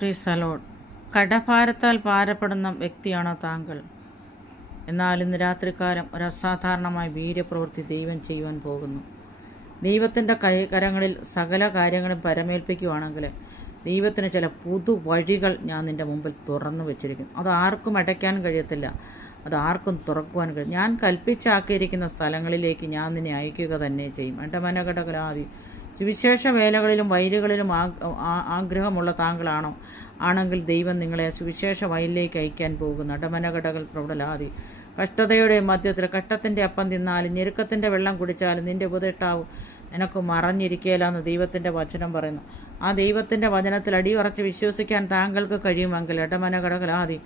പ്രീസ് the Lord. കടഭാരത്താൽ ഭാരപ്പെടുന്ന വ്യക്തിയാണോ താങ്കൾ? എന്നാൽ ഇന്ന് രാത്രികാലം ഒരു അസാധാരണമായ വീര്യപ്രവൃത്തി ദൈവം ചെയ്യുവാൻ പോകുന്നു. ദൈവത്തിൻ്റെ കരങ്ങളിൽ സകല കാര്യങ്ങളും പരമേൽപ്പിക്കുകയാണെങ്കിൽ ദൈവത്തിന് ചില പുതുവഴികൾ ഞാൻ നിൻ്റെ മുമ്പിൽ തുറന്നു വെച്ചിരിക്കുന്നു. അത് ആർക്കും അടയ്ക്കാൻ കഴിയത്തില്ല, അത് ആർക്കും തുറക്കുവാൻ കഴിയും. ഞാൻ കൽപ്പിച്ചാക്കിയിരിക്കുന്ന സ്ഥലങ്ങളിലേക്ക് ഞാൻ നിന്നെ അയക്കുക തന്നെ ചെയ്യും. എൻ്റെ മനകടകലാതി സുവിശേഷ വേലകളിലും വയലുകളിലും ആഗ്രഹമുള്ള താങ്കളാണോ? ആണെങ്കിൽ ദൈവം നിങ്ങളെ സുവിശേഷ വയലിലേക്ക് അയക്കാൻ പോകുന്നു. അടമനകടകൾ പ്രൗഢലാതി കഷ്ടതയുടെ മധ്യത്തിൽ കഷ്ടത്തിൻ്റെ അപ്പം തിന്നാലും ഞെരുക്കത്തിൻ്റെ വെള്ളം കുടിച്ചാലും നിൻ്റെ ഉപദേഷ്ടാവ് നിനക്ക് മറഞ്ഞിരിക്കുകയില്ലെന്ന് ദൈവത്തിൻ്റെ വചനം പറയുന്നു. ആ ദൈവത്തിൻ്റെ വചനത്തിൽ അടിയുറച്ച് വിശ്വസിക്കാൻ താങ്കൾക്ക് കഴിയുമെങ്കിൽ ഇടമനകടകലാതി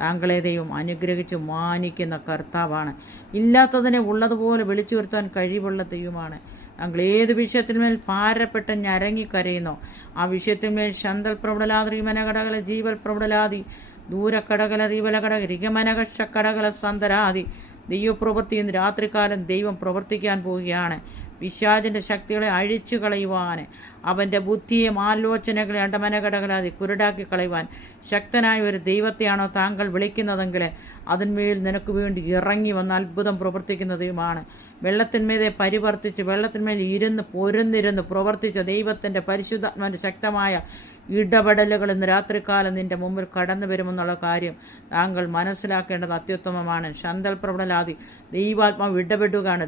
താങ്കളെ ദൈവം അനുഗ്രഹിച്ച് മാനിക്കുന്ന കർത്താവാണ്. ഇല്ലാത്തതിനെ ഉള്ളതുപോലെ വിളിച്ചു വരുത്താൻ കഴിവുള്ള ദൈവമാണ്. താങ്കൾ ഏത് വിഷയത്തിന്മേൽ ഭാരപ്പെട്ട് ഞരങ്ങിക്കരയുന്നോ ആ വിഷയത്തിന്മേൽ ശന്തൽ പ്രൗഢലാതി റിമനകടകല ജീവൽ പ്രൗഢലാതി ദൂരക്കടകല റീവലകടക രിഗമനകടകല സന്തരാതി ദൈവപ്രവൃത്തി ഇന്ന് രാത്രികാലം ദൈവം പ്രവർത്തിക്കാൻ പോവുകയാണ്. പിശാചിൻ്റെ ശക്തികളെ അഴിച്ചു കളയുവാൻ, അവൻ്റെ ബുദ്ധിയും ആലോചനകളെ അണ്ടമനകടകലാതി കുരുടാക്കി കളയുവാൻ ശക്തനായ ഒരു ദൈവത്തെയാണോ താങ്കൾ വിളിക്കുന്നതെങ്കിൽ അതിന്മേൽ നിനക്ക് വേണ്ടി ഇറങ്ങി വന്ന് അത്ഭുതം പ്രവർത്തിക്കുന്ന ദൈവമാണ്. വെള്ളത്തിന്മേലെ പരിവർത്തിച്ച് വെള്ളത്തിന്മേൽ പൊരുന്നിരുന്ന് പ്രവർത്തിച്ച ദൈവത്തിൻ്റെ പരിശുദ്ധാത്മാവിൻ്റെ ശക്തമായ ഇടപെടലുകൾ ഇന്ന് രാത്രികാലം നിൻ്റെ മുമ്പിൽ കടന്നു വരുമെന്നുള്ള കാര്യം താങ്കൾ മനസ്സിലാക്കേണ്ടത് അത്യുത്തമമാണ്. ശന്തൽ പ്രബലലാതി ദൈവാത്മാവ് ഇടപെടുകയാണ്.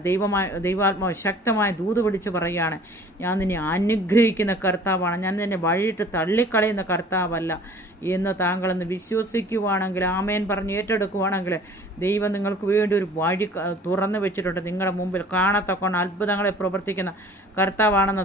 ദൈവാത്മാവ് ശക്തമായ ദൂത് പിടിച്ച് പറയുകയാണ്, ഞാൻ നിന്നെ അനുഗ്രഹിക്കുന്ന കർത്താവാണ്, ഞാൻ നിന്നെ വഴിയിട്ട് തള്ളിക്കളയുന്ന കർത്താവല്ല എന്ന് താങ്കളെന്ന് വിശ്വസിക്കുവാണെങ്കിൽ, ആമേൻ പറഞ്ഞ് ഏറ്റെടുക്കുവാണെങ്കിൽ ദൈവം നിങ്ങൾക്ക് വേണ്ടി ഒരു വഴി തുറന്നു വെച്ചിട്ടുണ്ട്. നിങ്ങളുടെ മുമ്പിൽ കാണത്തക്കോണം അത്ഭുതങ്ങളെ പ്രവർത്തിക്കുന്ന കർത്താവാണെന്ന്